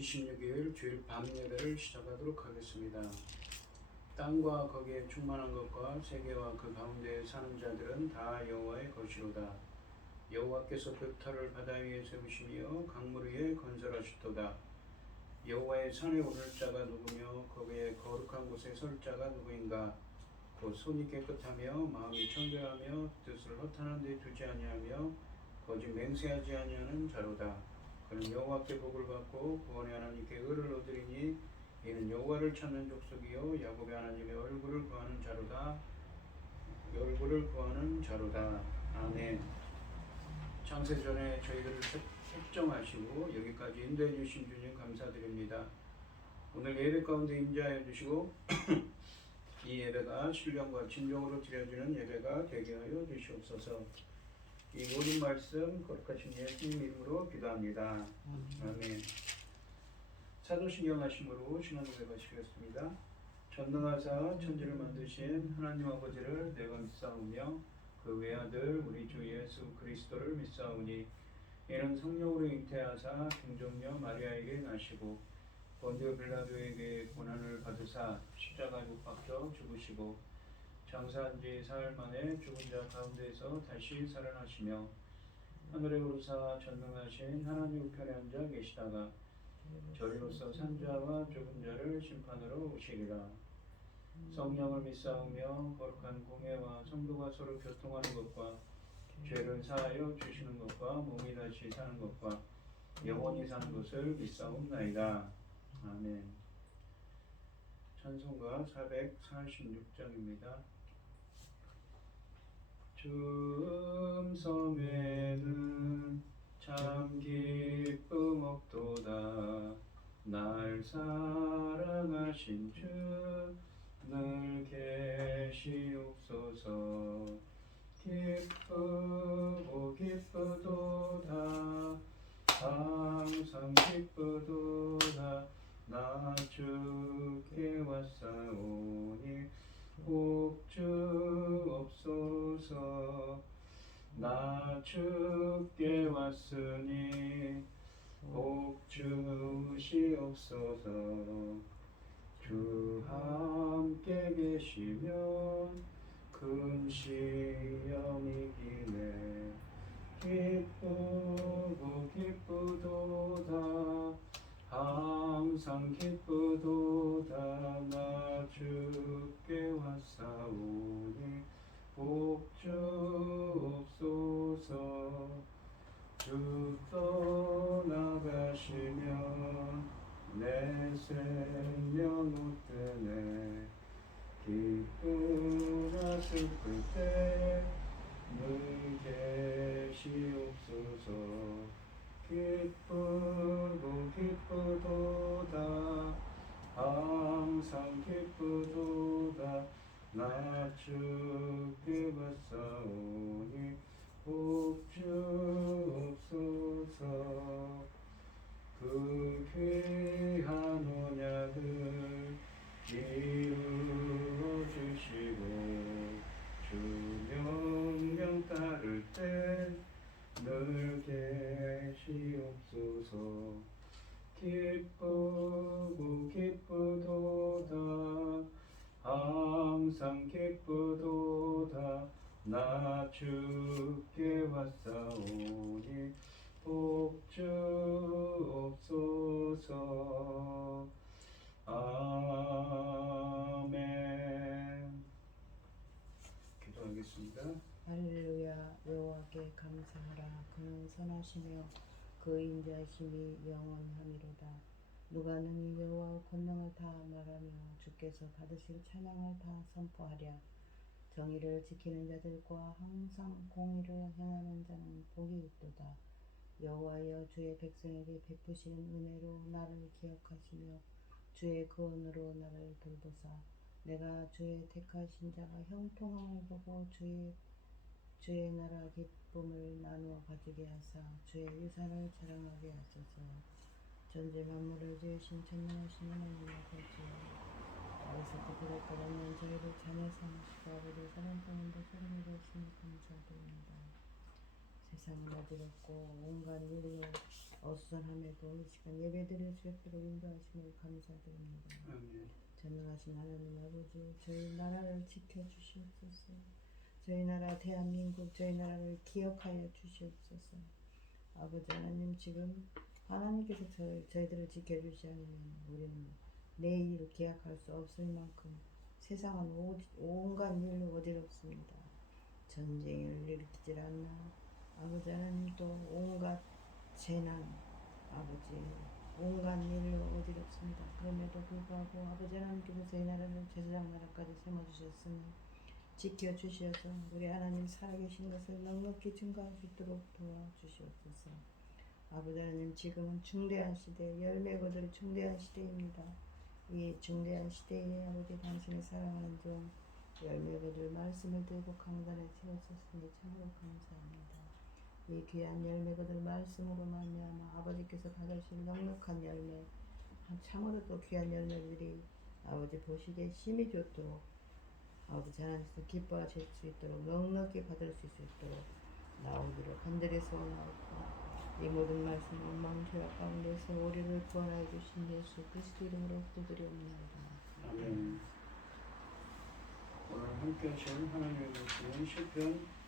26일 주일 밤 예배를 시작하도록 하겠습니다. 땅과 거기에 충만한 것과 세계와 그 가운데 사는 자들은 다 여호와의 것이로다. 여호와께서 벽탑을 바다 위에 세우시며 강물 위에 건설하셨도다. 여호와의 산에 오를 자가 누구며 거기에 거룩한 곳에 설 자가 누구인가? 곧 손이 깨끗하며 마음이 청결하며 뜻을 허탄한 데 두지 아니하며 거짓 맹세하지 아니하는 자로다. 그는 여호와께 복을 받고 구원의 하나님께 의를 얻으리니 이는 여호와를 찾는 족속이요 야곱의 하나님의 얼굴을 구하는 자로다. 아멘. 창세전에 저희들을 택정하시고 여기까지 인도해 주신 주님 감사드립니다. 오늘 예배 가운데 임재하여 주시고 이 예배가 신령과 진정으로 드려지는 예배가 되게 하여 주시옵소서. 이 모든 말씀 거룩하신 예수님 이름으로 기도합니다. 아멘. 사도신경 하심으로 신앙 고백하시겠습니다. 전능하사 천지를 만드신 하나님 아버지를 내가 믿사오며 그 외아들 우리 주 예수 그리스도를 믿사오니 이는 성령으로 잉태하사 김종녀 마리아에게 나시고 본디오 빌라도에게 고난을 받으사 십자가에 못 박혀 죽으시고 장사한 지 사흘 만에 죽은 자 가운데서 다시 살아나시며 하늘에 오르사 전능하신 하나님 우편에 앉아 계시다가 저리로서 산자와 죽은 자를 심판으로 오시리라. 성령을 믿사오며 거룩한 공회와 성도가 서로 교통하는 것과 죄를 사하여 주시는 것과 몸이 다시 사는 것과 영원히 사는 것을 믿사옵나이다. 아멘. 찬송가 446장입니다. 주 음성에는 참 기쁨 없도다. 날 사랑하신 주 늘 계시옵소서. 기쁘고 기쁘도다. 항상 기쁘도다. 나 주께 왔사오니 복주옵소서. 나 주께 왔으니 복주시옵소서. 주 함께 계시면 큰 시험이 기네. 기쁘고 기쁘도다. 항상 기쁘도다. 나 주께 왔사오니 복주옵소서. 주 떠나가시면 내 생명 못되네. 기쁘나 슬플 때 늘 계시옵소서. 기쁘고 기쁘도다. 항상 기쁘도다. 나 주께 왔사오니 복주옵소서. 그 귀한 언약을 이루어 주시고 주 명령 따를 때 늘 계시옵소서. 기쁘고 기쁘도다. 항상 기쁘도다. 나 주께 왔사오니 복주옵소서. 아멘. 기도하겠습니다. 할렐루야. 여호와께 감사하라. 그는 선하시며 그 인자하심이 영원함이로다. 누가 능히 여호와의 권능을 다 말하며 주께서 받으실 찬양을 다 선포하랴. 정의를 지키는 자들과 항상 공의를 행하는 자는 복이 있도다. 여호와여, 주의 백성에게 베푸시는 은혜로 나를 기억하시며 주의 구원으로 나를 돌보사. 내가 주의 택하신 자가 형통함을 보고 주의 나라 기쁨을 나누어 가지게 하사 주의 유산을 자랑하게 하소서. 전지 만물을 지으신 전능하신 하나님 아버지, 어리석고 부를 것 없는 저희를 자녀 삼으시고 아버지 사랑 가운데 소름이 되시니 감사드립니다. 세상은 어지럽고 온갖 일로 어수선함에도 이 시간 예배드릴 수 있도록 인도하심을 감사드립니다. 아멘. 전능하신 하나님 아버지, 저희 나라를 지켜주시옵소서. 저희 나라 대한민국, 저희 나라를 기억하여 주시옵소서. 아버지 하나님, 지금 하나님께서 저희들을 지켜주시 않으면 우리는 내일을 기약할 수 없을 만큼 세상은 온갖 일로 어지럽습니다. 전쟁을 일으키질 않나. 아버지 하나님, 또 온갖 재난, 아버지 온갖 일로 어지럽습니다. 그럼에도 불구하고 아버지 하나님께서 저희 나라를 제사장 나라까지 세워주셨으니 지켜주시어서 우리 하나님 살아계신 것을 넉넉히 증거할 수 있도록 도와주시옵소서. 아버지 하나님, 지금은 중대한 시대, 열매 거둘 중대한 시대입니다. 이 중대한 시대에 아버지 당신의 사랑하는 종 열매 거둘 말씀을 들고 강단에 세웠었으니 참으로 감사합니다. 이 귀한 열매 거둘 말씀으로 말미암아 아버지께서 받으실 넉넉한 열매, 참으로 또 귀한 열매들이 아버지 보시기에 힘이 좋도록 아버지 하나님께서 기뻐하실 수 있도록 넉넉히 받을 수 있도록 나오기를 간절히 소원하옵고, 이 모든 말씀은 망죄와 가운데서 우리를 구원하여 주신 예수 그리스도 이름으로 기도드리옵나이다. 아멘. 오늘 함께 하실 하나님의 말씀은 시편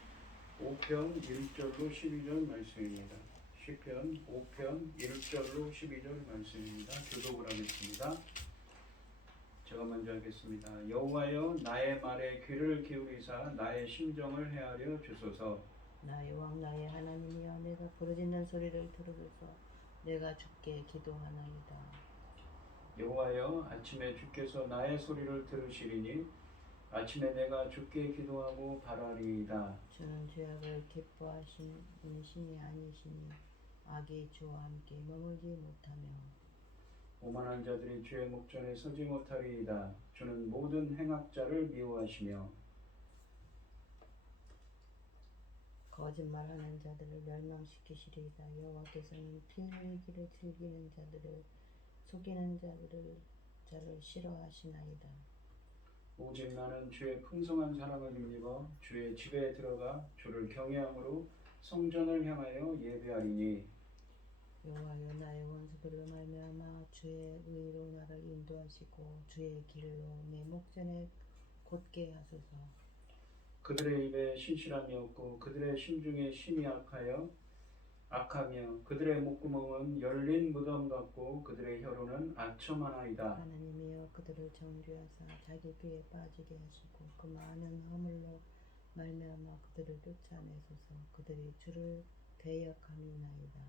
5편 1절로 12절 말씀입니다. 시편 5편 1절로 12절 말씀입니다. 교독을 하겠습니다. 제가 먼저 하겠습니다. 여호와여, 나의 말에 귀를 기울이사 나의 심정을 헤아려 주소서. 나의 왕 나의 하나님이여, 내가 부르짖는 소리를 들으소서. 내가 주께 기도하나이다. 여호와여, 아침에 주께서 나의 소리를 들으시리니 아침에 내가 주께 기도하고 바라리이다. 주는 죄악을 기뻐하시는 신이 아니시니 악이 주와 함께 머물지 못하며 오만한 자들이 주의 목전에 서지 못하리이다. 주는 모든 행악자를 미워하시며 거짓말하는 자들을 멸망시키시리이다. 여호와께서는 피 흘리기를 즐기는 자들을 속이는 자를 싫어하시나이다. 오직 나는 주의 풍성한 사랑을 힘입어 주의 집에 들어가 주를 경외함으로 성전을 향하여 예배하리니. 여호와여, 나의 원수들로 말미암아 주의 의로 나를 인도하시고 주의 길로 내 목전에 곧게 하소서. 그들의 입에 신실함이 없고 그들의 심중에 심이 악하며 그들의 목구멍은 열린 무덤 같고 그들의 혀로는 아첨 하나이다. 하나님이여, 그들을 정죄하사 자기 귀에 빠지게 하시고 그 많은 허물로 말미암아 그들을 쫓아내소서. 그들이 주를 대역함이나이다.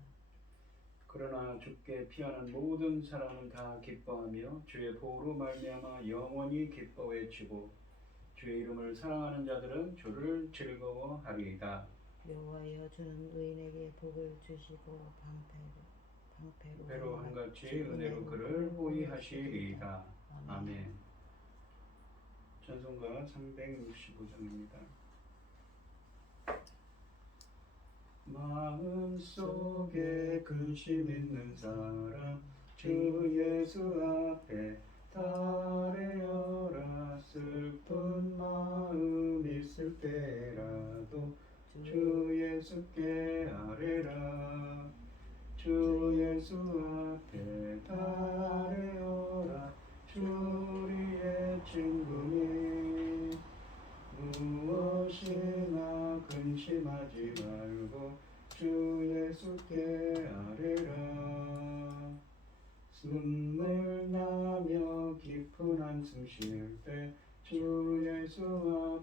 그러나 주께 피하는 모든 사람은 다 기뻐하며 주의 보호로 말미암아 영원히 기뻐 외치고 주의 이름을 사랑하는 자들은 주를 즐거워하리이다. 여호와여, 주는 의인에게 복을 주시고 배로 한같이 은혜로 그를 호위하시리이다. 아멘. 찬송가 365장입니다. 마음속에 근심 있는 사람 주 예수 앞에 달래어라. 슬픈 마음 있을 때라도 주 예수께 아뢰라. 주 예수 앞에 달래어라. 주 우리의 친구니 무엇이나 근심하지 말고 주 예수께 아뢰라. 눈물 나며 깊은 한숨 쉴 때 주 예수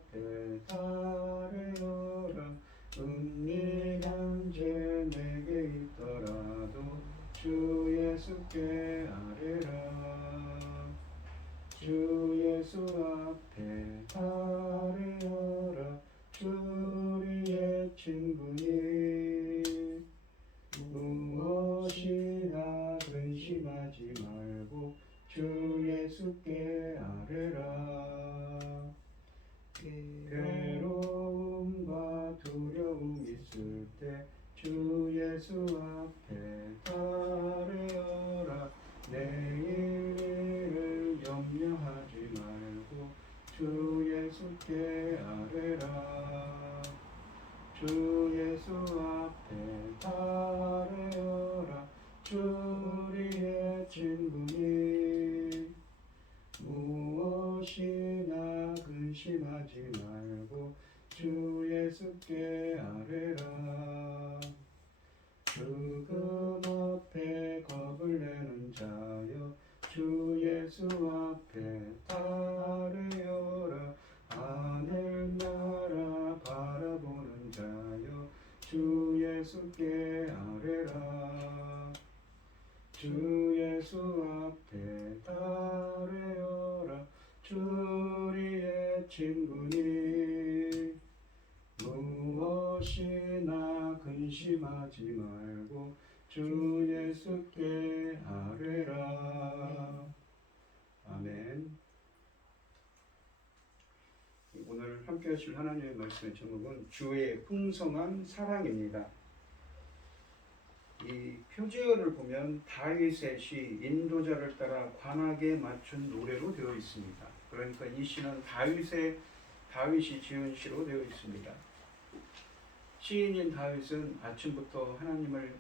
앞에 달래어라. 은밀한 죄 내게 있더라도 주 예수께 아뢰라. 주 예수 앞에 달래어라. 주 우리의 친구니 무엇이나 근심하지 말고 주 예수께 아뢰라. 괴로움과 두려움 있을 때 주 예수 앞에 달래어라. 내일 일을 염려하지 말고 주 예수께 아뢰라. 주 예수 근심하지 말고 주 예수께 아뢰라. 죽음 앞에 겁을 내는 자여 주 예수 앞에 아뢰어라. 하늘나라 바라보는 자여 주 예수께 아뢰라. 주 예수 앞에 아뢰어라. 주 우리의 친구니 무엇이나 근심하지 말고 주 예수께 아뢰라. 아멘. 오늘 함께 하실 하나님의 말씀의 제목은 주의 풍성한 사랑입니다. 이 표지어를 보면 다윗의 시 인도자를 따라 관악에 맞춘 노래로 되어 있습니다. 그러니까 이 시는 다윗이 지은 시로 되어 있습니다. 시인인 다윗은 아침부터 하나님을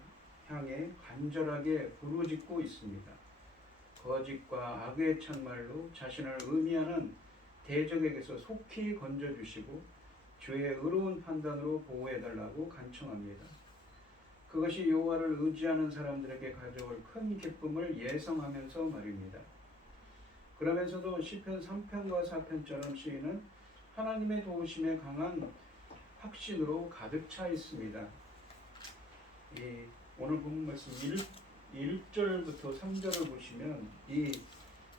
향해 간절하게 부르짖고 있습니다. 거짓과 악의 찬말로 자신을 의미하는 대적에게서 속히 건져주시고 주의 의로운 판단으로 보호해달라고 간청합니다. 그것이 여호와를 의지하는 사람들에게 가져올 큰 기쁨을 예상하면서 말입니다. 그러면서도 시편 3편과 4편처럼 시인은 하나님의 도우심에 강한 확신으로 가득 차 있습니다. 오늘 본문 말씀 1절부터 3절을 보시면 이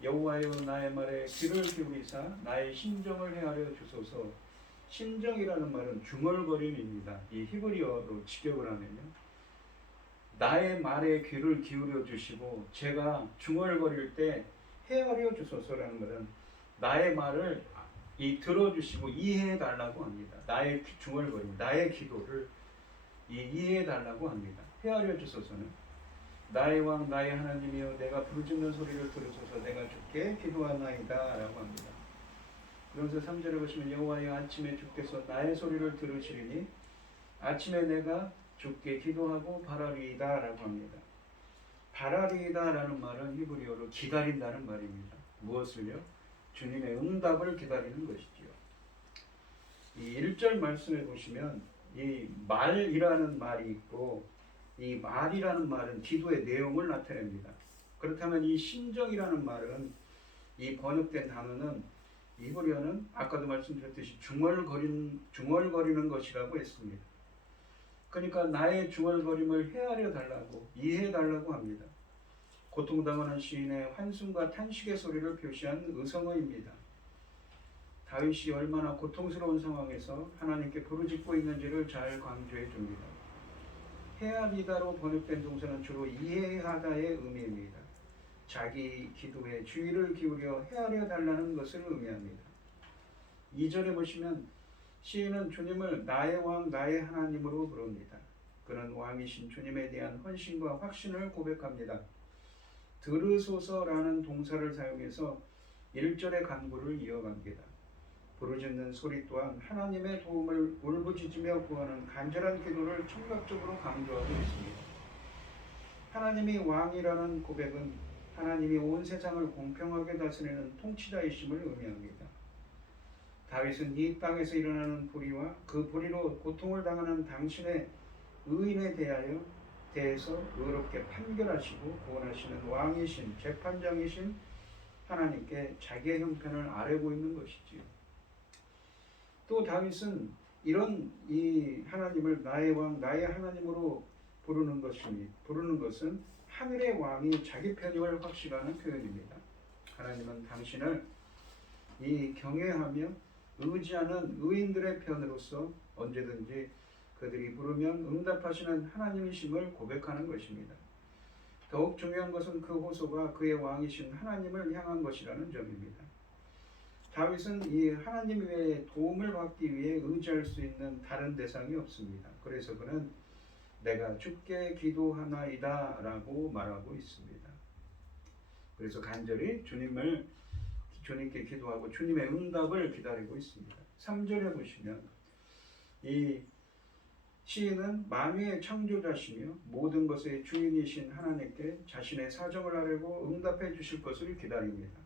여호와여 나의 말에 귀를 기울이사 나의 심정을 헤아려 주소서. 심정이라는 말은 중얼거림입니다. 이 히브리어로 직역을 하면요, 나의 말에 귀를 기울여 주시고 제가 중얼거릴 때 헤아려 주소서라는 말은 나의 말을 들어주시고 이해해 달라고 합니다. 나의 중얼거림, 나의 기도를 이해해 달라고 합니다. 헤아려 주소서는 나의 왕 나의 하나님이여 내가 부르짖는 소리를 들으소서. 내가 주께 기도하나이다 라고 합니다. 그러면서 3절에 보시면 여호와여 아침에 주께서 나의 소리를 들으시리니 아침에 내가 주께 기도하고 바라리이다 라고 합니다. 바라리이다 라는 말은 히브리어로 기다린다는 말입니다. 무엇을요? 주님의 응답을 기다리는 것이지요. 이 1절 말씀에 보시면 이 말이라는 말이 있고 이 말이라는 말은 기도의 내용을 나타냅니다. 그렇다면 이 심정이라는 말은 이 번역된 단어는 히브리어는 아까도 말씀드렸듯이 중얼거리는 것이라고 했습니다. 그러니까 나의 중얼거림을 헤아려 달라고 이해해 달라고 합니다. 고통당하는 시인의 환숨과 탄식의 소리를 표시한 의성어입니다. 다윗이 얼마나 고통스러운 상황에서 하나님께 부르짖고 있는지를 잘 강조해 줍니다. 헤아리다로 번역된 동사는 주로 이해하다의 의미입니다. 자기 기도에 주의를 기울여 헤아려 달라는 것을 의미합니다. 2절에 보시면 시인은 주님을 나의 왕 나의 하나님으로 부릅니다. 그는 왕이신 주님에 대한 헌신과 확신을 고백합니다. 들으소서라는 동사를 사용해서 1절의 간구를 이어갑니다. 부르짖는 소리 또한 하나님의 도움을 울부짖으며 구하는 간절한 기도를 청각적으로 강조하고 있습니다. 하나님이 왕이라는 고백은 하나님이 온 세상을 공평하게 다스리는 통치자이심을 의미합니다. 다윗은 이 땅에서 일어나는 불의와 그 불의로 고통을 당하는 당신의 의인에 대해서 의롭게 판결하시고 구원하시는 왕이신 재판장이신 하나님께 자기의 형편을 아뢰고 있는 것이지요. 또 다윗은 이 하나님을 나의 왕 나의 하나님으로 부르는 것은 하늘의 왕이 자기 편임을 확실하는 표현입니다. 하나님은 당신을 경외하며 의지하는 의인들의 편으로서 언제든지 그들이 부르면 응답하시는 하나님이심을 고백하는 것입니다. 더욱 중요한 것은 그 호소가 그의 왕이신 하나님을 향한 것이라는 점입니다. 다윗은 이 하나님 외에 도움을 받기 위해 의지할 수 있는 다른 대상이 없습니다. 그래서 그는 내가 주께 기도하나이다 라고 말하고 있습니다. 그래서 간절히 주님께 기도하고 주님의 응답을 기다리고 있습니다. 3절에 보시면 이 시인은 만유의 창조자시며 모든 것의 주인이신 하나님께 자신의 사정을 아뢰고 응답해 주실 것을 기다립니다.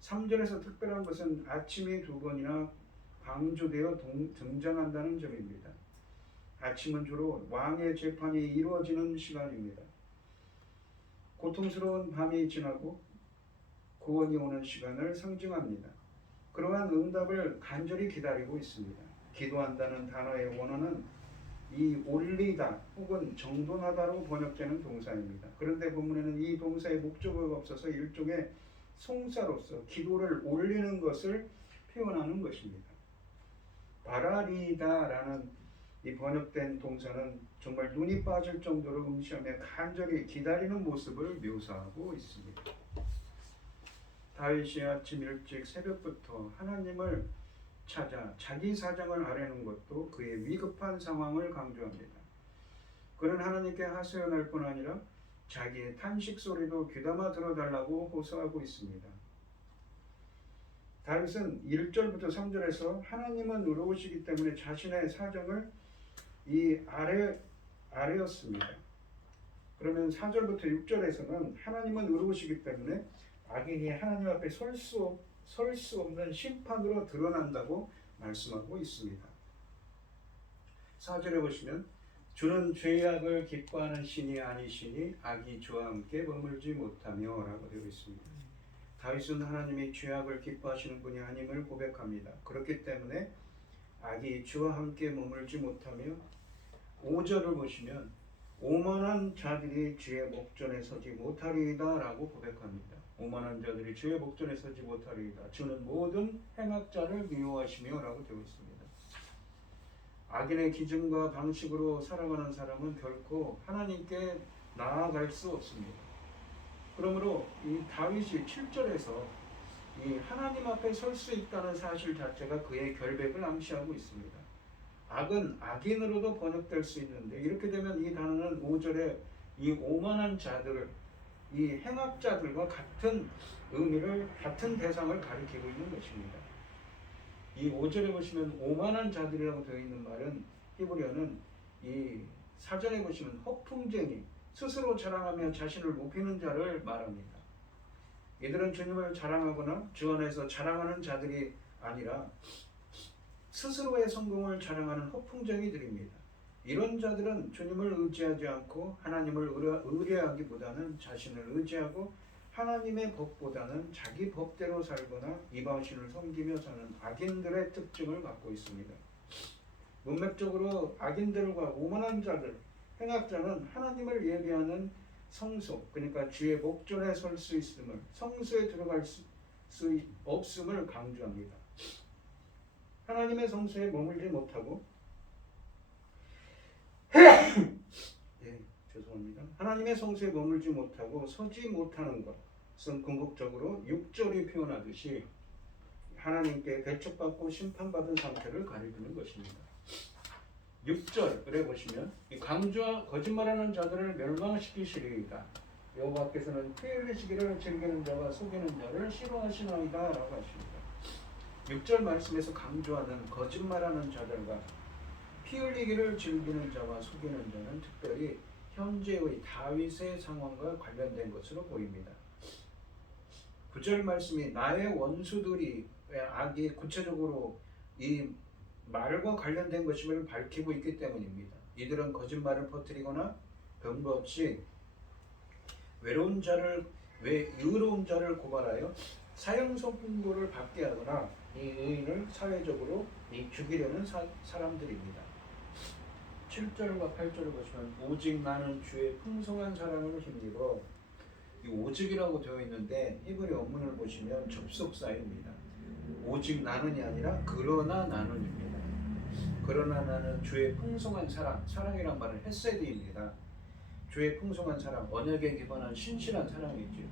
3절에서 특별한 것은 아침이 두 번이나 강조되어 등장한다는 점입니다. 아침은 주로 왕의 재판이 이루어지는 시간입니다. 고통스러운 밤이 지나고 구원이 오는 시간을 상징합니다. 그러한 응답을 간절히 기다리고 있습니다. 기도한다는 단어의 원어는 이 올리다 혹은 정돈하다로 번역되는 동사입니다. 그런데 본문에는 이 동사의 목적어가 없어서 일종의 송사로서 기도를 올리는 것을 표현하는 것입니다. 바라리다라는 이 번역된 동사는 정말 눈이 빠질 정도로 응시하며 간절히 기다리는 모습을 묘사하고 있습니다. 다윗이 아침 일찍 새벽부터 하나님을 찾아 자기 사정을 아뢰는 것도 그의 위급한 상황을 강조합니다. 그는 하나님께 하소연할 뿐 아니라 자기의 탄식 소리도 귀담아 들어달라고 호소하고 있습니다. 다윗은 1절부터 3절에서 하나님은 의로우시기 때문에 자신의 사정을 아뢰었습니다. 그러면 4절부터 6절에서는 하나님은 의로우시기 때문에 악인이 하나님 앞에 설 수 없는 심판으로 드러난다고 말씀하고 있습니다. 4절에 보시면 주는 죄악을 기뻐하는 신이 아니시니 악이 주와 함께 머물지 못하며 라고 되어 있습니다. 다윗은 하나님이 죄악을 기뻐하시는 분이 아님을 고백합니다. 그렇기 때문에 악이 주와 함께 머물지 못하며 5절을 보시면 오만한 자들이 주의 목전에 서지 못하리이다 라고 고백합니다. 오만한 자들이 주의 목전에 서지 못하리이다. 주는 모든 행악자를 미워하시며 라고 되어 있습니다. 악인의 기준과 방식으로 살아가는 사람은 결코 하나님께 나아갈 수 없습니다. 그러므로 이 다윗이 7절에서 이 하나님 앞에 설 수 있다는 사실 자체가 그의 결백을 암시하고 있습니다. 악은 악인으로도 번역될 수 있는데 이렇게 되면 이 단어는 5절에 이 오만한 자들을 이 행악자들과 같은 의미를 같은 대상을 가리키고 있는 것입니다. 이 5절에 보시면 오만한 자들이라고 되어 있는 말은 히브리어는 이 사전에 보시면 허풍쟁이 스스로 자랑하며 자신을 높이는 자를 말합니다. 이들은 주님을 자랑하거나 주 안에서 자랑하는 자들이 아니라 스스로의 성공을 자랑하는 허풍쟁이들입니다. 이런 자들은 주님을 의지하지 않고 하나님을 의뢰하기보다는 자신을 의지하고 하나님의 법보다는 자기 법대로 살거나 이방신을 섬기며 사는 악인들의 특징을 갖고 있습니다. 문맥적으로 악인들과 오만한 자들, 행악자는 하나님을 예배하는 성소, 그러니까 주의 목전에 설 수 있음을, 성소에 들어갈 수 없음을 강조합니다. 하나님의 성소에 머물지 못하고 죄송합니다. 하나님의 성소에 머물지 못하고 서지 못하는 것은 궁극적으로 6절이 표현하듯이 하나님께 배척받고 심판받은 상태를 가리키는 것입니다. 6절에 보시면 이 강조와 거짓말하는 자들을 멸망시키시리이다. 여호와께서는 피 흘리시기를 즐기는 자와 속이는 자를 싫어하시나이다 라고 하십니다. 6절 말씀에서 강조하는 거짓말하는 자들과 피 흘리기를 즐기는 자와 속이는 자는 특별히 현재의 다윗의 상황과 관련된 것으로 보입니다. 9절 말씀이 나의 원수들이 악이 구체적으로 이 말과 관련된 것임을 밝히고 있기 때문입니다. 이들은 거짓말을 퍼뜨리거나 근거 없이 의로운 자를 고발하여 사형 선고를 받게 하거나 이 의인을 사회적으로 죽이려는 사람들입니다. 7절과 8절을 보시면 오직 나는 주의 풍성한 사랑을 힘입어 이 오직이라고 되어 있는데 히브리 원문을 보시면 접속사입니다. 오직 나는이 아니라 그러나 나는입니다. 그러나 나는 주의 풍성한 사랑이란 말은 헤세드입니다. 주의 풍성한 사랑, 언약에 기반한 신실한 사랑이죠.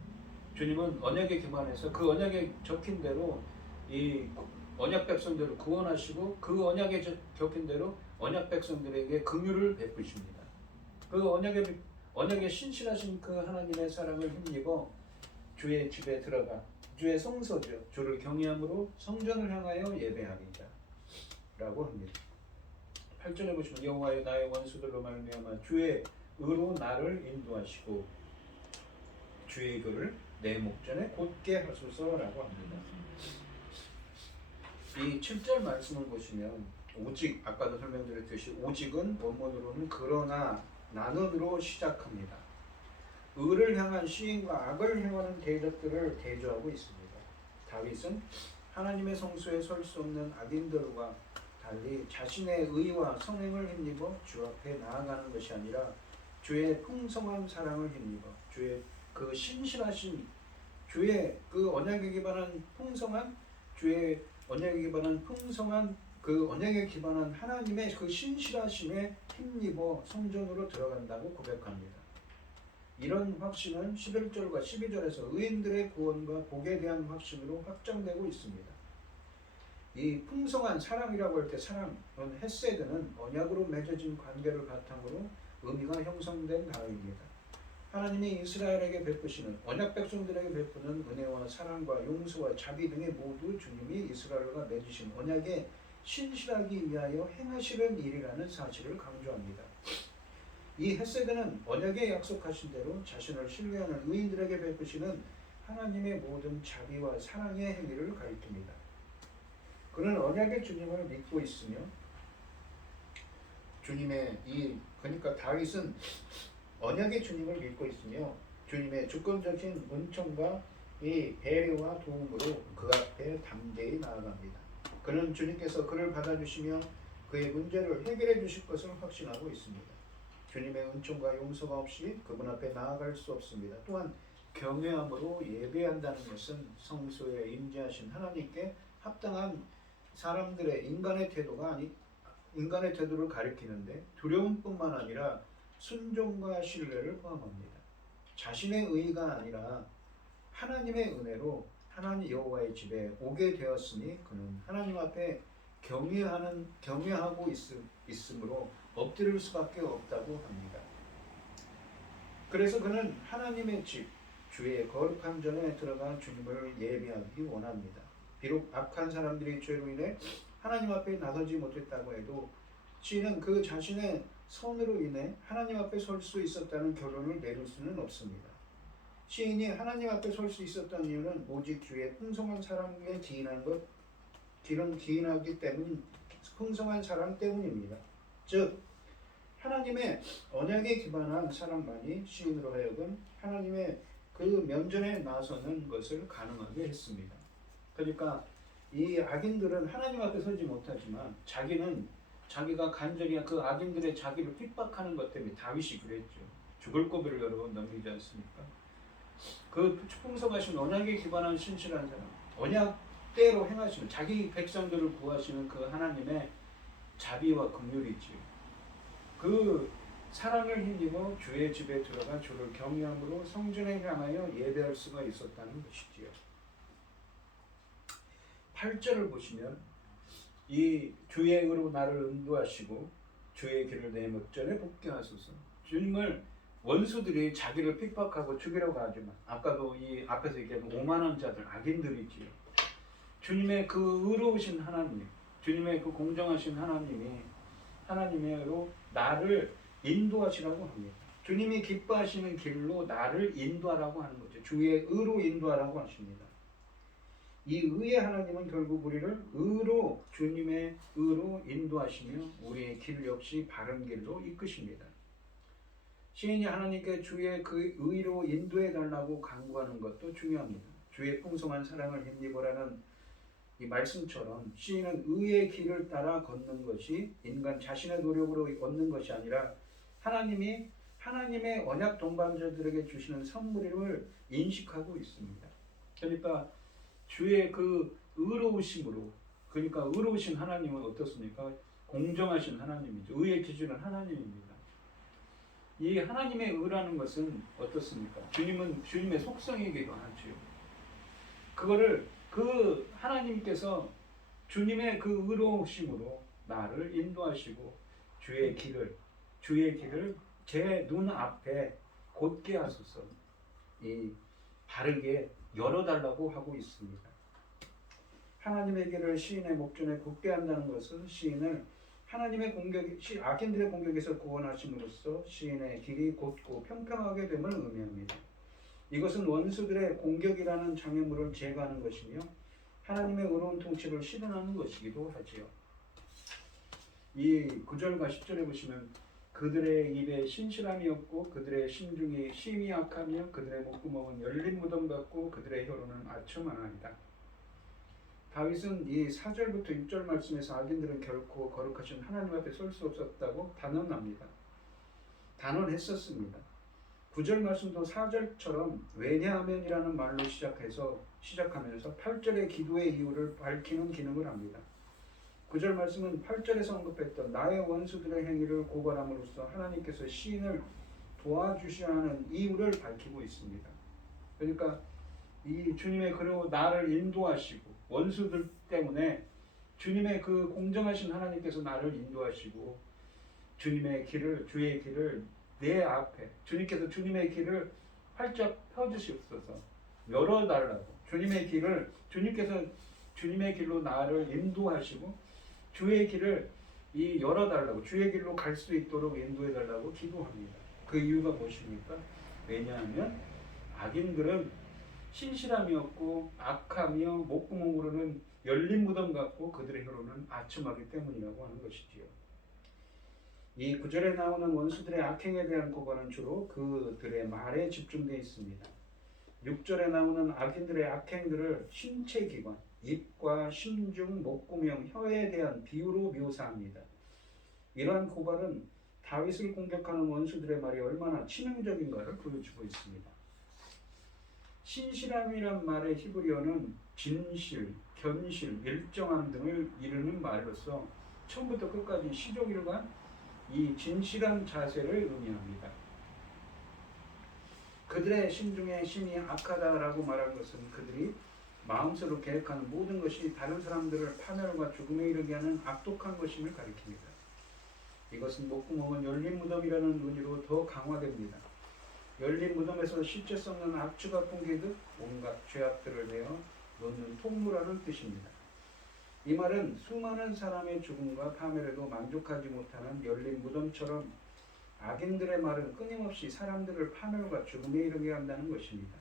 주님은 언약에 기반해서 그 언약에 적힌 대로 이 언약 백성들을 구원하시고 그 언약에 적힌 대로 언약 백성들에게 긍휼을 베푸십니다. 그 언약에 신실하신 그 하나님의 사랑을 힘입어 주의 집에 들어가 주의 성소죠. 주를 경외함으로 성전을 향하여 예배합니다. 라고 합니다. 8절에 보시면 여호와여 나의 원수들로 말미암아 주의 의로 나를 인도하시고 주의 글을 내 목전에 곧게 하소서라고 합니다. 이 7절 말씀을 보시면 오직, 아까도 설명드렸듯이 오직은 원문으로는 그러나 나는으로 시작합니다. 의를 향한 시인과 악을 행하는 대적들을 대조하고 있습니다. 다윗은 하나님의 성소에 설 수 없는 악인들과 달리 자신의 의와 선행을 힘입어 주 앞에 나아가는 것이 아니라 주의 풍성한 사랑을 힘입어 주의 그 신실하신 주의 그 언약에 기반한 풍성한 주의 언약에 기반한 풍성한 그 언약에 기반한 하나님의 그 신실하심에 힘입어 성전으로 들어간다고 고백합니다. 이런 확신은 11절과 12절에서 의인들의 구원과 복에 대한 확신으로 확정되고 있습니다. 이 풍성한 사랑이라고 할 때 사랑은 헤세드는 언약으로 맺어진 관계를 바탕으로 의미가 형성된 단어입니다. 하나님이 이스라엘에게 베푸시는 언약 백성들에게 베푸는 은혜와 사랑과 용서와 자비 등의 모두 주님이 이스라엘과 맺으신 언약에 신실하기 위하여 행하시는 일이라는 사실을 강조합니다. 이 헤세드는 언약에 약속하신 대로 자신을 신뢰하는 의인들에게 베푸시는 하나님의 모든 자비와 사랑의 행위를 가리킵니다. 그는 언약의 주님을 믿고 있으며 그러니까 다윗은 언약의 주님을 믿고 있으며 주님의 주권적인 은총과 이 배려와 도움으로 그 앞에 담대히 나아갑니다. 그는 주님께서 그를 받아주시며 그의 문제를 해결해 주실 것을 확신하고 있습니다. 주님의 은총과 용서가 없이 그분 앞에 나아갈 수 없습니다. 또한 경외함으로 예배한다는 것은 성소에 임재하신 하나님께 합당한 사람들의 인간의 태도를 가리키는데 두려움뿐만 아니라 순종과 신뢰를 포함합니다. 자신의 의가 아니라 하나님의 은혜로 하나님 여호와의 집에 오게 되었으니 그는 하나님 앞에 경외하고 있으므로 엎드릴 수밖에 없다고 합니다. 그래서 그는 하나님의 집, 주의 거룩한 전에 들어가 주님을 예배하기 원합니다. 비록 악한 사람들이 죄로 인해 하나님 앞에 나서지 못했다고 해도 시인은 그 자신의 선으로 인해 하나님 앞에 설 수 있었다는 결론을 내릴 수는 없습니다. 시인이 하나님 앞에 설 수 있었던 이유는 오직 주의 풍성한 사랑에 기인하기 때문, 풍성한 사랑 때문입니다. 즉 하나님의 언약에 기반한 사랑만이 시인으로 하여금 하나님의 그 면전에 나서는 것을 가능하게 했습니다. 그러니까 이 악인들은 하나님 앞에 서지 못하지만 자기가 간절히 그 악인들의 자기를 핍박하는 것 때문에 다윗이 그랬죠. 죽을 고비를 여러 번 넘기지 않습니까? 그 풍성하신 언약에 기반한 신실한 사람, 언약대로 행하시는 자기 백성들을 구하시는 그 하나님의 자비와 긍휼이지요. 그 사랑을 힘입어 주의 집에 들어가 주를 경외함으로 성전에 향하여 예배할 수가 있었다는 것이지요. 8절을 보시면 이 주의 의로 나를 인도하시고 주의 길을 내 목전에 붙게 하소서. 주님을 원수들이 자기를 핍박하고 죽이려고 하지만 아까도 이 앞에서 얘기한 오만한 자들 악인들이지요. 주님의 그 의로우신 하나님, 주님의 그 공정하신 하나님의로 나를 인도하시라고 합니다. 주님이 기뻐하시는 길로 나를 인도하라고 하는 거죠. 주의 의로 인도하라고 하십니다. 이 의의 하나님은 결국 우리를 주님의 의로 인도하시며 우리의 길 역시 바른 길로 이끄십니다. 시인이 하나님께 주의 그 의로 인도해 달라고 간구하는 것도 중요합니다. 주의 풍성한 사랑을 힘입으라는 이 말씀처럼 시인은 의의 길을 따라 걷는 것이 인간 자신의 노력으로 얻는 것이 아니라 하나님의 언약 동반자들에게 주시는 선물임을 인식하고 있습니다. 그러니까 주의 그 의로우심으로, 그러니까 의로우신 하나님은 어떻습니까? 공정하신 하나님이죠. 의의 기준은 하나님입니다. 이 하나님의 의라는 것은 어떻습니까? 주님의 속성이기도 하죠. 그거를 그 하나님께서 주님의 그 의로우심으로 나를 인도하시고 주의 길을 제 눈앞에 곧게 하소서, 이 바르게 열어달라고 하고 있습니다. 하나님의 길을 시인의 목전에 곧게 한다는 것은 시인을 악인들의 공격에서 구원하심으로써 시인의 길이 곧고 평평하게 됨을 의미합니다. 이것은 원수들의 공격이라는 장애물을 제거하는 것이며 하나님의 의로운 통치를 실현하는 것이기도 하지요. 이 9절과 10절에 보시면 그들의 입에 신실함이 없고 그들의 심중이 심히 악하며 그들의 목구멍은 열린 무덤 같고 그들의 혀로는 아첨하나이다. 다윗은 이 4절부터 6절 말씀에서 악인들은 결코 거룩하신 하나님 앞에 설 수 없었다고 단언합니다. 단언했었습니다. 9절 말씀도 4절처럼 왜냐하면이라는 말로 시작하면서 8절의 기도의 이유를 밝히는 기능을 합니다. 9절 말씀은 8절에서 언급했던 나의 원수들의 행위를 고발함으로써 하나님께서 시인을 도와주셔야 하는 이유를 밝히고 있습니다. 그러니까 이 주님의 그리고 나를 인도하시고 원수들 때문에 주님의 그 공정하신 하나님께서 나를 인도하시고 주님의 길을 주의 길을 내 앞에 주님께서 주님의 길을 활짝 펴주시옵소서 열어달라고 주님의 길을 주님께서 주님의 길로 나를 인도하시고 주의 길을 이 열어달라고 주의 길로 갈 수 있도록 인도해달라고 기도합니다. 그 이유가 무엇입니까? 왜냐하면 악인들은 신실함이 없고 악하며 목구멍으로는 열린 무덤 같고 그들의 혀로는 아첨하기 때문이라고 하는 것이지요. 이 9절에 나오는 원수들의 악행에 대한 고발은 주로 그들의 말에 집중되어 있습니다. 6절에 나오는 악인들의 악행들을 신체 기관, 입과 심중, 목구멍, 혀에 대한 비유로 묘사합니다. 이러한 고발은 다윗을 공격하는 원수들의 말이 얼마나 치명적인가를 보여주고 있습니다. 신실함이란 말의 히브리어는 진실, 견실, 일정함 등을 이르는 말로서 처음부터 끝까지 시종일관 이 진실한 자세를 의미합니다. 그들의 심중에 심히 악하다라고 말한 것은 그들이 마음속으로 계획하는 모든 것이 다른 사람들을 파멸과 죽음에 이르게 하는 악독한 것임을 가리킵니다. 이것은 목구멍은 열린 무덤이라는 의미로 더 강화됩니다. 열린 무덤에서 실제 썩는 악취가 풍기듯 온갖 죄악들을 내어 놓는 통로라는 뜻입니다. 이 말은 수많은 사람의 죽음과 파멸에도 만족하지 못하는 열린 무덤처럼 악인들의 말은 끊임없이 사람들을 파멸과 죽음에 이르게 한다는 것입니다.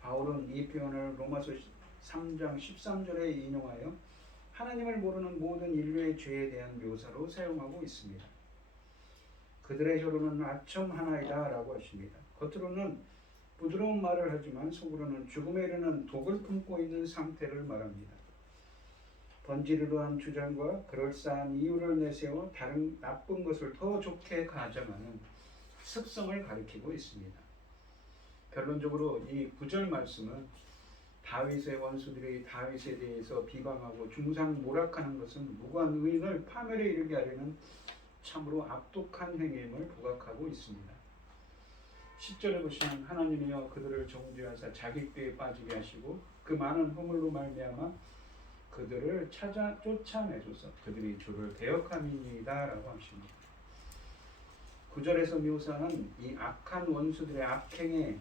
바울은 이 표현을 로마서 3장 13절에 인용하여 하나님을 모르는 모든 인류의 죄에 대한 묘사로 사용하고 있습니다. 그들의 혀로는 아첨하나이다 라고 하십니다. 겉으로는 부드러운 말을 하지만 속으로는 죽음에 이르는 독을 품고 있는 상태를 말합니다. 번지르르한 주장과 그럴싸한 이유를 내세워 다른 나쁜 것을 더 좋게 가정하는 습성을 가리키고 있습니다. 결론적으로 이 9절 말씀은 다윗의 원수들이 다윗에 대해서 비방하고 중상모략하는 것은 무고한 의인을 파멸에 이르게 하려는 참으로 악독한 행위임을 부각하고 있습니다. 10절에 보시면 하나님이여 그들을 정죄하사 자기 꾀에 빠지게 하시고 그 많은 허물로 말미암아 그들을 쫓아내소서 그들이 주를 대역함이니이다 라고 하십니다. 9절에서 묘사하는 이 악한 원수들의 악행에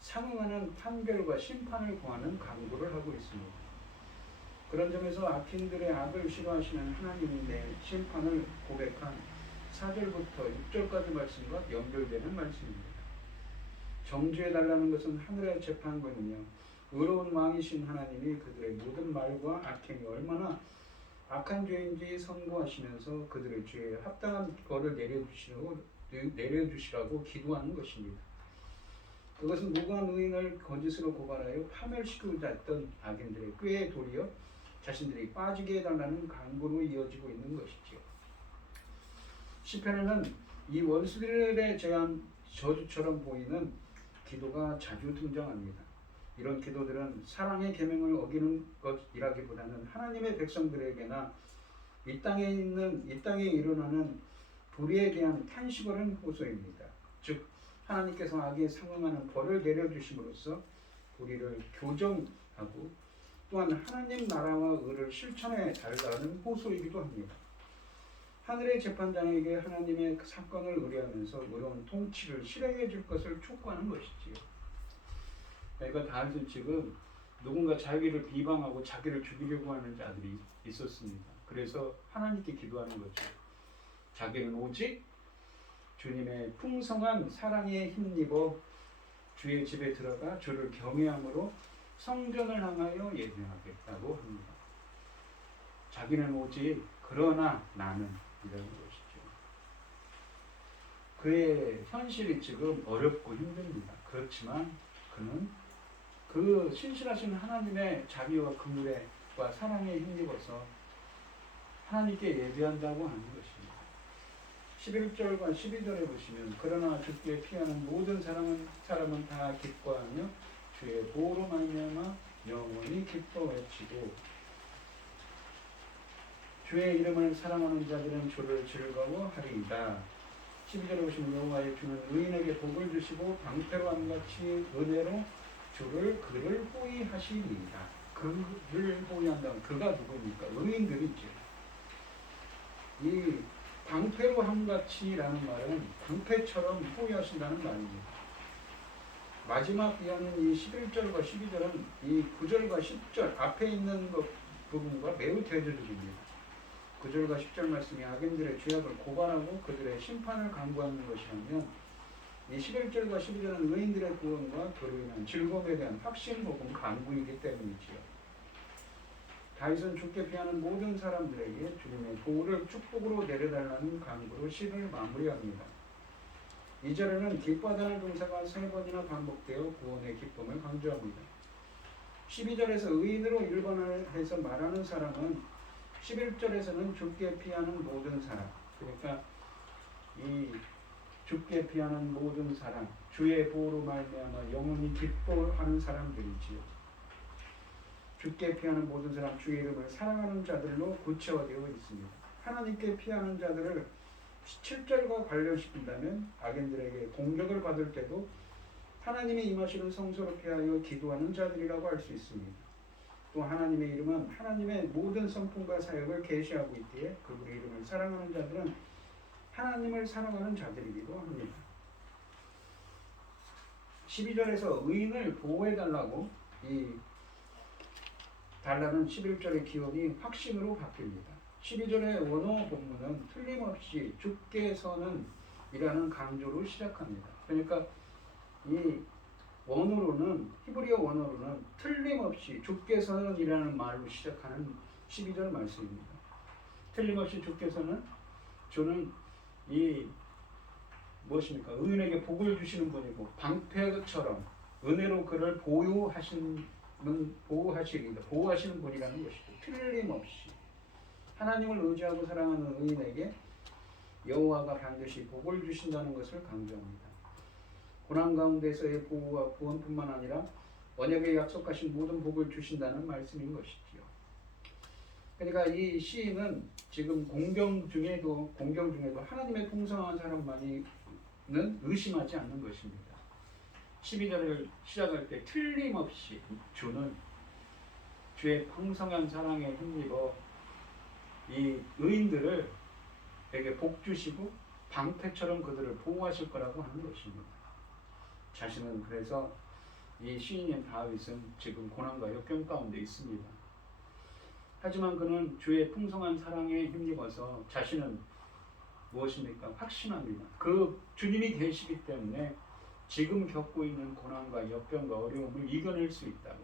상응하는 판결과 심판을 구하는 강구를 하고 있습니다. 그런 점에서 악인들의 악을 싫어하시는 하나님의 내 심판을 고백한 4절부터 6절까지 말씀과 연결되는 말씀입니다. 정죄해달라는 것은 하늘의 재판관이며 의로운 왕이신 하나님이 그들의 모든 말과 악행이 얼마나 악한 죄인지 선고하시면서 그들의 죄에 합당한 거를 내려주시라고 기도하는 것입니다. 그것은 무고한 의인을 거짓으로 고발하여 파멸시키고자 했던 악인들의 꾀에 도리어 자신들이 빠지게 해달라는 간구로 이어지고 있는 것이지요. 시편에는 이 원수들에 대한 저주처럼 보이는 기도가 자주 등장합니다. 이런 기도들은 사랑의 계명을 어기는 것이라기보다는 하나님의 백성들에게나 이 땅에 일어나는 불의에 대한 탄식어른 호소입니다. 즉 하나님께서 악에 상응하는 벌을 내려주심으로써 우리를 교정하고 또한 하나님 나라와 의를 실천해 달라는 호소이기도 합니다. 하늘의 재판장에게 하나님의 사건을 의뢰하면서 의로운 통치를 실행해 줄 것을 촉구하는 것이지요. 그러니까 다윗은 지금 누군가 자기를 비방하고 자기를 죽이려고 하는 자들이 있었습니다. 그래서 하나님께 기도하는 거죠. 자기는 오직 주님의 풍성한 사랑에 힘입어 주의 집에 들어가 주를 경외함으로 성전을 향하여 예배하겠다고 합니다. 자기는 오직 그러나 나는 이라는 것이죠. 그의 현실이 지금 어렵고 힘듭니다. 그렇지만 그는 그 신실하신 하나님의 자비와 긍휼과 사랑에 힘입어서 하나님께 예배한다고 하는 것입니다. 11절과 12절에 보시면 그러나 주께 피하는 모든 사람은 다 기뻐하며 주의 보호로 말미암아 영원히 기뻐 외치고 주의 이름을 사랑하는 자들은 주를 즐거워하리이다. 12절에 보시면 여호와의 주는 의인에게 복을 주시고 방패로 함같이 은혜로 그를 호위하시리이다. 그를 호위한다면 그가 누구입니까? 의인들이죠. 이 방패로 함같이라는 말은 방패처럼 호위하신다는 말입니다. 마지막 이하는 이 11절과 12절은 이 9절과 10절 앞에 있는 부분과 매우 대조적입니다. 9절과 10절 말씀이 악인들의 죄악을 고발하고 그들의 심판을 강구하는 것이라면 이 11절과 12절은 의인들의 구원과 그로 인한 즐거움에 대한 확신 혹은 간구이기 때문이지요. 다윗은 주께 피하는 모든 사람들에게 주님의 보호를 축복으로 내려달라는 간구로 시를 마무리합니다. 2절에는 기뻐하다는 동사가 3번이나 반복되어 구원의 기쁨을 강조합니다. 12절에서 의인으로 일반화해서 말하는 사람은 11절에서는 주께 피하는 모든 사람, 그러니까 이 주께 피하는 모든 사람, 주의 보호로 말미암아 영원히 기뻐하는 사람들이지요. 주께 피하는 모든 사람, 주의 이름을 사랑하는 자들로 구체화되어 있습니다. 하나님께 피하는 자들을 7절과 관련시킨다면 악인들에게 공격을 받을 때도 하나님이 임하시는 성소로 피하여 기도하는 자들이라고 할 수 있습니다. 또 하나님의 이름은 하나님의 모든 성품과 사역을 계시하고 있기에 그분의 이름을 사랑하는 자들은 하나님을 사랑하는 자들이기도 합니다. 12절에서 의인을 보호해달라고 달라는 11절의 기원이 확신으로 바뀝니다. 12절의 원어 본문은 틀림없이 주께서는 이라는 강조로 시작합니다. 그러니까 이 원어로는 히브리어 원어로는 틀림없이 주께서는 이라는 말로 시작하는 12절 말씀입니다. 틀림없이 주께서는 주는 이 무엇입니까? 의인에게 복을 주시는 분이고 방패처럼 은혜로 그를 보호하시는 분이라는 것이죠. 틀림없이 하나님을 의지하고 사랑하는 의인에게 여호와가 반드시 복을 주신다는 것을 강조합니다. 고난 가운데서의 보호와 구원뿐만 아니라 언약에 약속하신 모든 복을 주신다는 말씀인 것이지요. 그러니까 이 시인은 지금 공경 중에도 하나님의 풍성한 사랑만이는 의심하지 않는 것입니다. 12절을 시작할 때 틀림없이 주는 주의 풍성한 사랑에 힘입어 이 의인들에게 복 주시고 방패처럼 그들을 보호하실 거라고 하는 것입니다. 자신은 그래서 이 시인인 다윗은 지금 고난과 역경 가운데 있습니다. 하지만 그는 주의 풍성한 사랑에 힘입어서 자신은 무엇입니까? 확신합니다. 그 주님이 계시기 때문에 지금 겪고 있는 고난과 역경과 어려움을 이겨낼 수 있다고.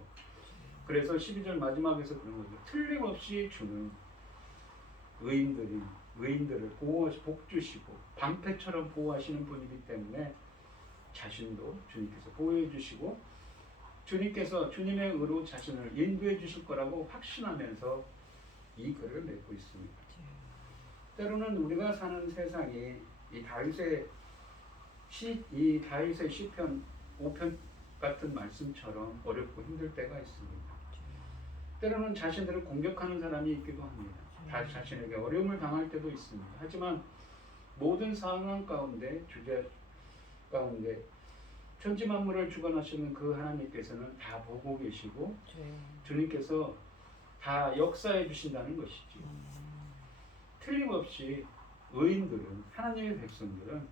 그래서 12절 마지막에서 그런 거죠. 틀림없이 주는 의인들을 복 주시고 방패처럼 보호하시는 분이기 때문에 자신도 주님께서 보호해 주시고 주님께서 주님의 의로 자신을 인도해 주실 거라고 확신하면서 이 글을 맺고 있습니다. 때로는 우리가 사는 세상이 이 다윗의 시편 5편 같은 말씀처럼 어렵고 힘들 때가 있습니다. 때로는 자신들을 공격하는 사람이 있기도 합니다. 자신에게 어려움을 당할 때도 있습니다. 하지만 모든 상황 가운데 주제 가운데 천지 만물을 주관하시는 그 하나님께서는 다 보고 계시고 주님께서 다 역사해 주신다는 것이지. 틀림없이 의인들은 하나님의 백성들은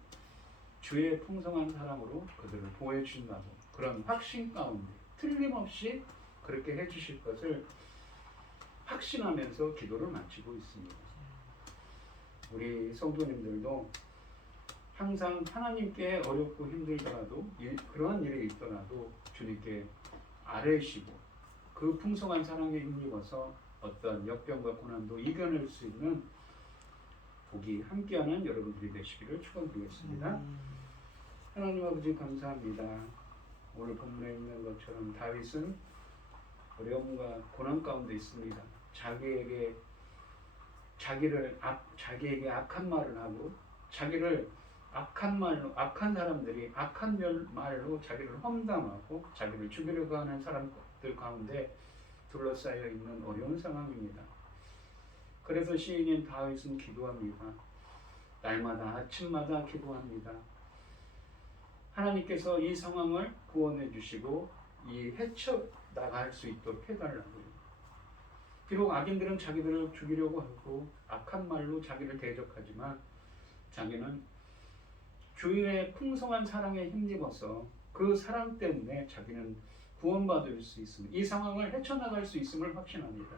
주의 풍성한 사랑으로 그들을 보호해 주신다고 그런 확신 가운데 틀림없이 그렇게 해 주실 것을 확신하면서 기도를 마치고 있습니다. 우리 성도님들도 항상 하나님께 어렵고 힘들더라도 그러한 일이 있더라도 주님께 아뢰시고 그 풍성한 사랑에 힘입어서 어떤 역경과 고난도 이겨낼 수 있는 복이 함께하는 여러분들이 되시기를 축원드리겠습니다. 하나님 아버지 감사합니다. 오늘 본문에 있는 것처럼 다윗은 어려움과 고난 가운데 있습니다. 자기에게 악한 말을 하고 자기를 악한 사람들이 악한 말로 자기를 험담하고 자기를 죽이려고 하는 사람들 가운데 둘러싸여 있는 어려운 상황입니다. 그래서 시인인 다윗은 기도합니다. 날마다 아침마다 기도합니다. 하나님께서 이 상황을 구원해 주시고 이 헤쳐나갈 수 있도록 해달라고요. 비록 악인들은 자기들을 죽이려고 하고 악한 말로 자기를 대적하지만 자기는 주의 풍성한 사랑에 힘입어서 그 사랑 때문에 자기는 구원받을 수 있습니다. 이 상황을 헤쳐나갈 수 있음을 확신합니다.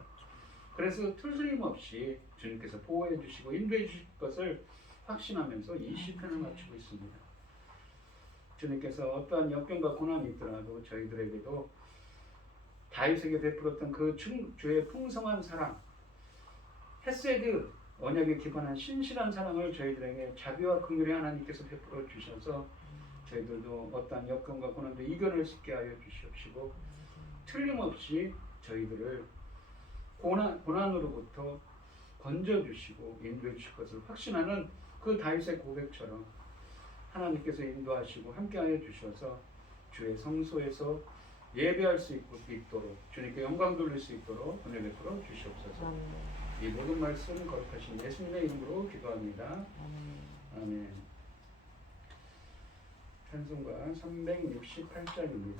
그래서 틀림없이 주님께서 보호해 주시고 인도해 주실 것을 확신하면서 이 시편을 마치고 있습니다. 주님께서 어떠한 역경과 고난이 있더라도 저희들에게도 다윗에게 베풀었던 그 주의 풍성한 사랑, 헤세드 언약에 기반한 신실한 사랑을 저희들에게 자비와 긍휼의 하나님께서 베풀어 주셔서 저희들도 어떠한 역경과 고난도 이겨낼 수 있게 하여 주시옵시고 틀림없이 저희들을 고난으로부터 건져주시고 인도해 주실 것을 확신하는 그 다윗의 고백처럼 하나님께서 인도하시고 함께하여 주셔서 주의 성소에서 예배할 수 있도록 주님께 영광 돌릴 수 있도록 은혜 베풀어 주시옵소서. 이 모든 말씀 거룩하신 예수님의 이름으로 기도합니다. 아멘. 찬송가 368장입니다.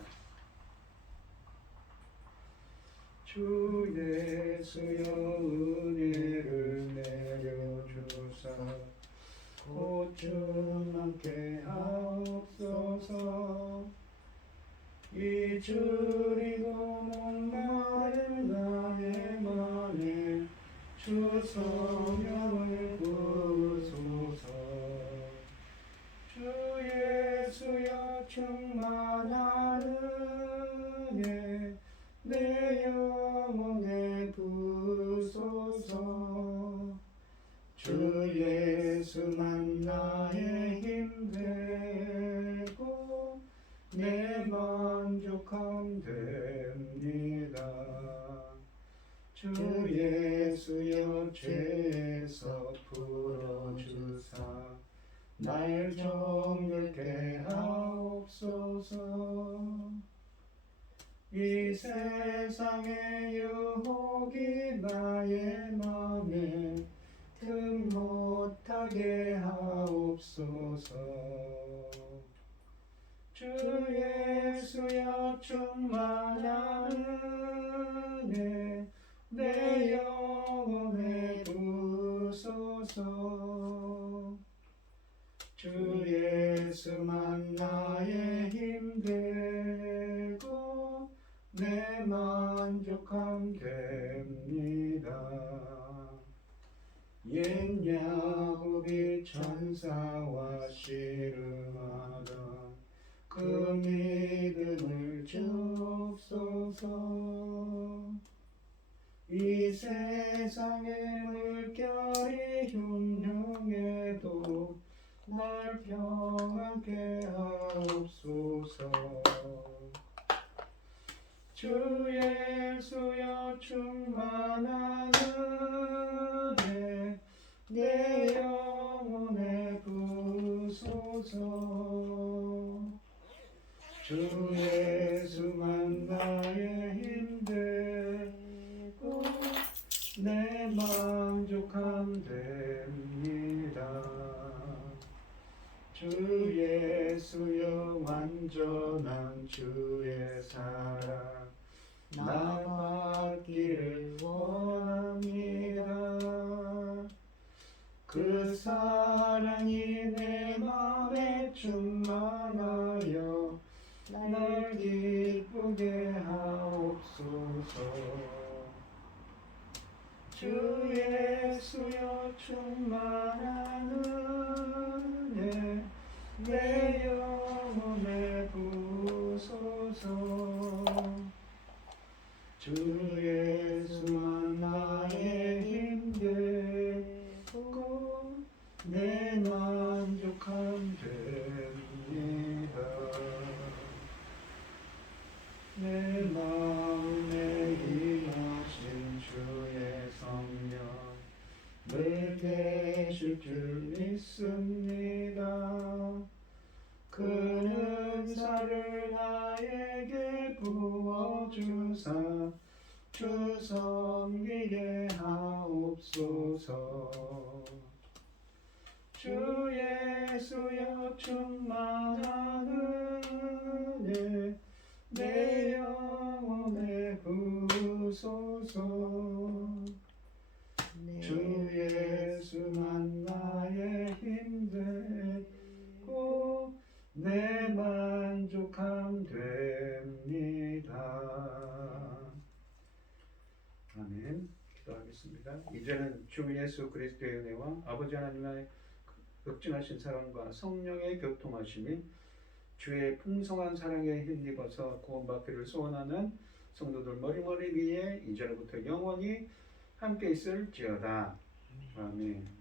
주 예수여 은혜를 내려주사 고충만케 하옵소서. 잊으리고 목마른 나의 맘에 주 성령을 부소서. 주 예수여 충만한 은혜 내 영혼에 부소서. 주 예수만 나의 힘 되고 내 만족함 됩니다. 주 예수여 죄에서 풀어주사 날 정결케 하옵소서. 이 세상의 유혹이 나의 맘에 틈 못하게 하옵소서. 주 예수여 충만한 은혜 내 영혼에 부소서. 주 예수만 나의 힘 되고 내 만족함 됩니다. 옛 야곱이 천사와 씨름하다 그 믿음을 주옵소서. 이 세상의 물결이 흉흉해도 날 평안케 하옵소서. 주 예수여 충만한 은혜 내 영혼에 부소서. 주 예수만 나의 힘 되고 내 만족함 됩니다. 주 예수여 완전한 주의 사랑 나 받기를 원합니다. 그 사랑이 내 맘에 충만하여 날 기쁘게 하옵소서. 주 예수여 충만한 은혜 주 예수만 나의 힘되고 내 만족함 됩니다. 내 마음에 임하신 주의 성령 내 계실 줄 믿습니다. 그 은사를 나에게 부어주사 주 섬기게 하옵소서. 주 예수여 충만한 은혜 내 영혼에 부으소서. 주 예수만 나의 힘되고 내 만족함 됩니다. 아멘. 기도하겠습니다. 이제는 주 예수 그리스도의 은혜와 아버지 하나님의 극진하신 사랑과 성령의 교통하심이 주의 풍성한 사랑에 힘입어서 구원받기를 소원하는 성도들 머리머리 위에 이제로부터 영원히 함께 있을지어다. 아멘.